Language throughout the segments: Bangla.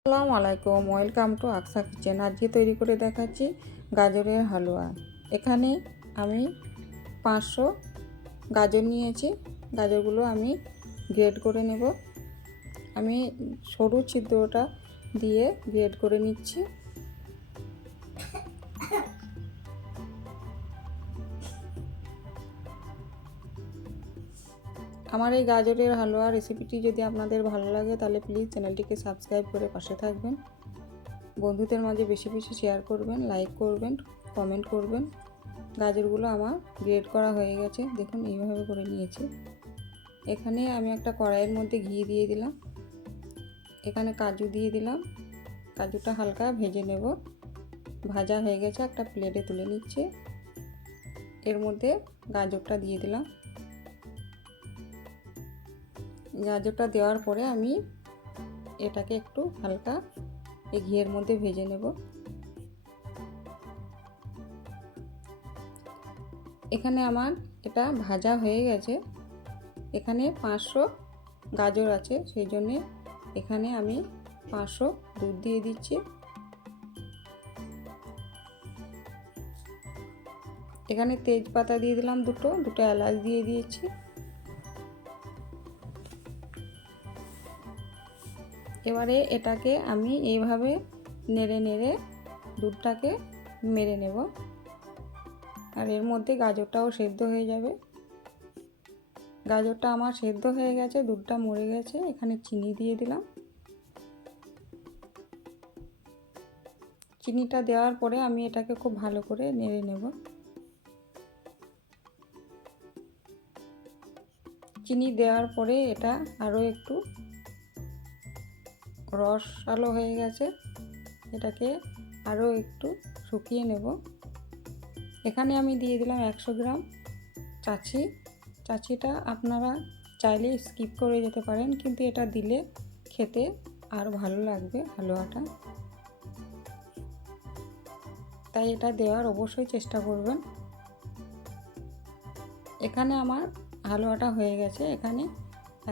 আসসালামু আলাইকুম, ওয়েলকাম টু আকসা কিচেন। আজকে তৈরি করে দেখাচ্ছি গাজরের হালুয়া। এখানে আমি 500 গাজর নিয়েছি। গাজরগুলো আমি গ্রেড করে নেব। আমি সরু ছিদ্রটা দিয়ে গ্রেড করে নিচ্ছি। আমার এই গাজরের হালুয়া রেসিপিটি যদি আপনাদের ভালো লাগে তাহলে প্লিজ চ্যানেলটিকে সাবস্ক্রাইব করে পাশে থাকবেন। বন্ধুদের মাঝে বেশি বেশি শেয়ার করবেন, লাইক করবেন, কমেন্ট করবেন। গাজরগুলো আমার গ্রেড করা হয়ে গেছে, দেখুন এইভাবে করে নিয়েছি। এখানে আমি একটা কড়াইয়ের মধ্যে ঘি দিয়ে দিলাম, এখানে কাজু দিয়ে দিলাম। কাজুটা হালকা ভেজে নেব। ভাজা হয়ে গেছে, একটা প্লেটে তুলে নিচ্ছি। এর মধ্যে গাজরটা দিয়ে দিলাম। গাজরটা দেওয়ার পরে আমি এটাকে একটু হালকা এই ঘিয়ের মধ্যে ভেজে নেব। এখানে আমার এটা ভাজা হয়ে গেছে। এখানে 500 গাজর আছে, সেই জন্যে এখানে আমি 500 দুধ দিয়ে দিচ্ছি। এখানে তেজপাতা দিয়ে দিলাম, দুটো এলাচ দিয়ে দিয়েছি। এবারে এটাকে আমি এইভাবে নেড়ে নেড়ে দুধটাকে মেরে নেব, আর এর মধ্যে গাজরটাও সেদ্ধ হয়ে যাবে। গাজরটা আমার সেদ্ধ হয়ে গেছে, দুধটা মরে গেছে। এখানে চিনি দিয়ে দিলাম। চিনিটা দেওয়ার পরে আমি এটাকে খুব ভালো করে নেড়ে নেব। চিনি দেওয়ার পরে এটা আরও একটু রসালো হয়ে গেছে, এটাকে আরও একটু শুকিয়ে নেব। এখানে আমি দিয়ে দিলাম 100 গ্রাম চাছি। চাচিটা আপনারা চাইলে স্কিপ করে যেতে পারেন, কিন্তু এটা দিলে খেতে আরও ভালো লাগবে হালুয়াটা, তাই এটা দেওয়ার অবশ্যই চেষ্টা করবেন। এখানে আমার হালুয়াটা হয়ে গেছে। এখানে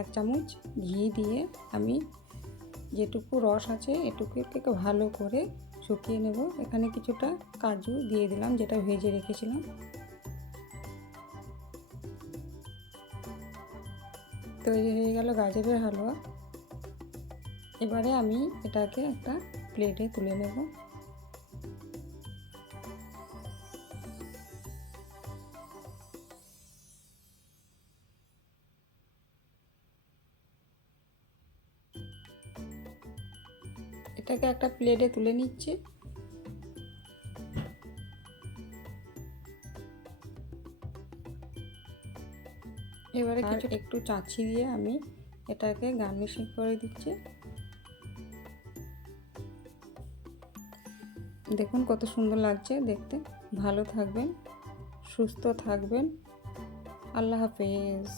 1 চামচ ঘি দিয়ে আমি যেটুকু রস আছে এটুকুকে ভালো করে শুকিয়ে নেব। এখানে কিছুটা কাজু দিয়ে দিলাম, যেটা ভেজে রেখেছিলাম। তৈরি হয়ে গেল গাজরের হালুয়া। এবারে আমি এটাকে একটা প্লেটে তুলে নেব। এটাকে একটা প্লেটে তুলে নিচ্ছি। এবারে কিছু একটু চাঁছি দিয়ে আমি এটাকে গার্নিশিং করে দিচ্ছি। দেখুন কত সুন্দর লাগছে দেখতে। ভালো থাকবেন, সুস্থ থাকবেন। আল্লাহ হাফেজ।